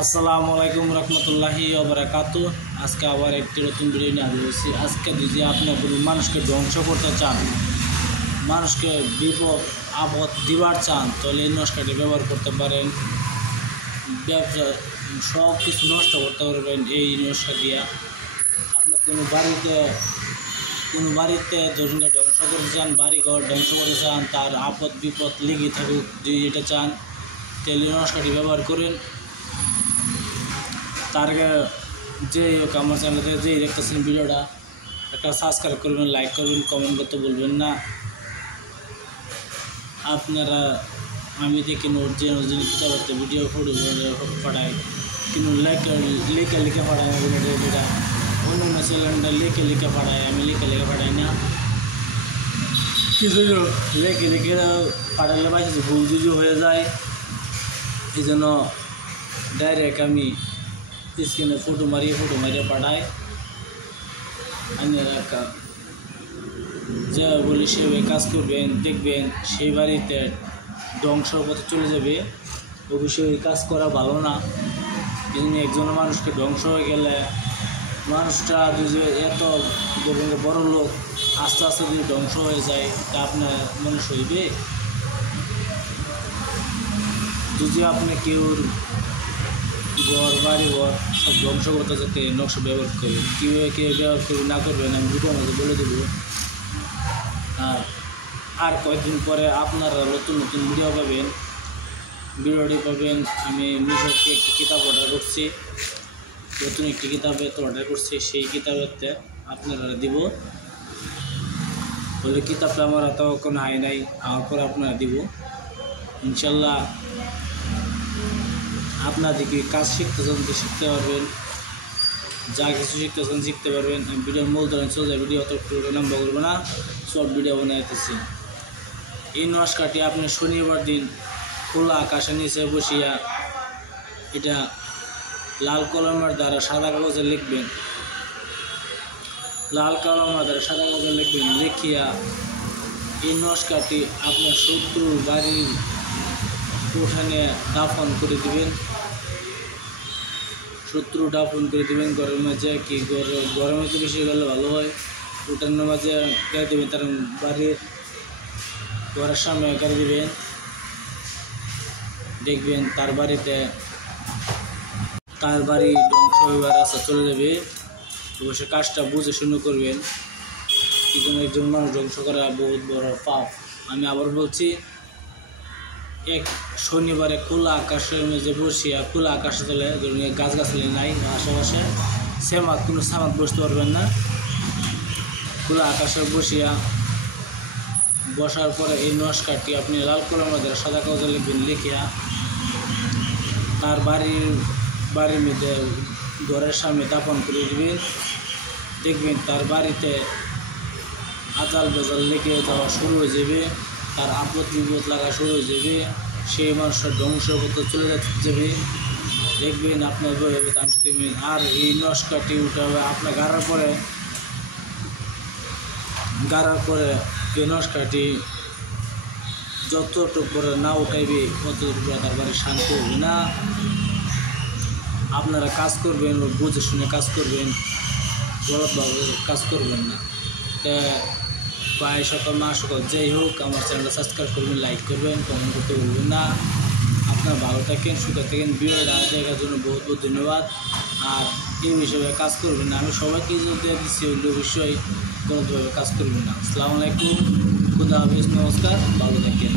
আসসালামু আলাইকুম রহমতুল্লাহি ওয়া বারাকাতু। আজকে আবার একটি নতুন ভিডিও নিয়ে হাজির হয়েছি। আজকে যদি আপনি কোনো মানুষকে ধ্বংস করতে চান, মানুষকে বিপদ আপদ দিবার চান, তাহলে এই নস্কাটি ব্যবহার করতে পারেন। ব্যবসা সব কিছু নষ্ট করতে পারবেন এই নস্কা দিয়া। আপনি কোনো বাড়িতে ধরুনকে ধ্বংস করতে চান, বাড়িঘর ধ্বংস করতে চান, তার আপদ বিপদ লেগে থাকুক, যদি এটা চান তাহলে এই নস্কাটি ব্যবহার করেন। তার যে আমার চ্যানেলে যে দেখতেছেন ভিডিওটা, একটা সাবস্ক্রাইব করবেন, লাইক করবেন, কমেন্ট করতে বলবেন না। আপনারা আমি দেখি অরিজিনাল কিতাবতে ভিডিও ফটো পাঠাই, কিন্তু লিখে পাঠাই না। যেটা অন্য চ্যানেলটা লিখে পাঠায়, আমি লিখে পাঠাই না। কিছু লিখে পাঠালে বা কিছু ভুল যদি হয়ে যায়, এই জন্য ডাইরেক্ট আমি স্ক্রিনে ফটো মারিয়ে পাঠাই। যা বলি সেভাবে কাজ করবেন, দেখবেন সেই বাড়িতে ধ্বংসর পথে চলে যাবে। অবশ্যই কাজ করা ভালো না। কিন্তু একজন মানুষকে ধ্বংস হয়ে গেলে, মানুষটা যদি এত বড় লোক আস্তে আস্তে যদি ধ্বংস হয়ে যায়, তা আপনার মানুষ হইবে? যদি আপনি কেউর বাড়ি ঘর সব ধ্বংস করতে যাতে নকশা ব্যবহার করবেন, কীভাবে ব্যবহার করবে না করবেন আমি ভিডিওর মধ্যে বলে দেবো। আর কয়েকদিন পরে আপনারা নতুন ভিডিওটি পাবেন। আমি মিশোতে একটি কিতাব অর্ডার করছি, নতুন একটি কিতাবে তো অর্ডার করছি। সেই কিতাবেতে আপনারা দিব বলে, কিতাবটা আমার এত কোনো হাই নাই, আমার পরে আপনারা দিব ইনশাল্লাহ। আপনাদেরকে কাজ শিখতেছেন তো শিখতে পারবেন, যা কিছু শিখতেছেন শিখতে পারবেন। ভিডিওর মূল ধরেন চলে যায়, ভিডিও অত লম্বা করবো না, সব ভিডিও বানাইতেছি। এই নস্কাটি আপনি শনিবার দিন খোলা আকাশের নিচে বসিয়া, এটা লাল কলমের দ্বারা সাদা কাগজে লিখবেন, লিখিয়া এই নস্কাটি আপনার শত্রুর বাড়ির উঠানে দাফন করে দিবেন। ঘরের মাঝে কি ঘরের মাঝে বেশি গেলে ভালো হয়, উঠানের মাঝে গাড়ি দেবেন, তার ঘরের সামনে গাড়ি দেবেন। দেখবেন তার বাড়ি ধ্বংস হইবার রাস্তা চলে যাবে। অবশ্যই কাজটা বুঝে শুনে করবেন, কিন্তু একজন মানুষ ধ্বংস করা বহুত বড় পাপ। আমি আবার বলছি, এক শনিবারে খোলা আকাশের মেঝে বসিয়া, খোলা আকাশে তলে ধরুন গাছগাছালি নাই আশেপাশে, কোনো সামাত বসতে পারবেন না। খোলা আকাশে বসার পরে এই নস্কাটি আপনি লাল কলমের দ্বারা সাদা কাগজে লিখবেন, লিখিয়া তার বাড়ির মধ্যে ঘরের সামনে দাপন করে দিবেন। দেখবেন তার বাড়িতে আজাল বেজাল লেগে যাওয়া শুরু হয়ে যাবে, তার আপদ বিপদ লাগা শুরু হয়ে যাবে, সেই মানুষের ধ্বংস করতে চলে যাবে। দেখবেন আপনার দেখবেন। আর এই নস্কাটি উঠে হবে আপনার গাড়ার পরে এই নস্কাটি যতটুকু পরে না উঠাইবে, ততটুকু তার বাড়ি শান্তি হবে না। আপনারা কাজ করবেন, বুঝে শুনে কাজ করবেন, গলতভাবে কাজ করবেন না। প্রায় সকাল না সকাল যাই হোক, আমার চ্যানেলটা সাবস্ক্রাইব করবেন, লাইক করবেন, কমেন্ট করতে বলবেন না। আপনারা ভালো থাকেন, সুখে থাকেন। ভিডিওটা দেখার জন্য বহুত বহুত ধন্যবাদ। আর এই বিষয়ে কাজ করবেন না, আমি সবাইকে যদি দিচ্ছি ওই বিষয়ে কোনোভাবে কাজ করবেন না। আসসালামু আলাইকুম, খুদা হাফেজ, নমস্কার, ভালো থাকেন।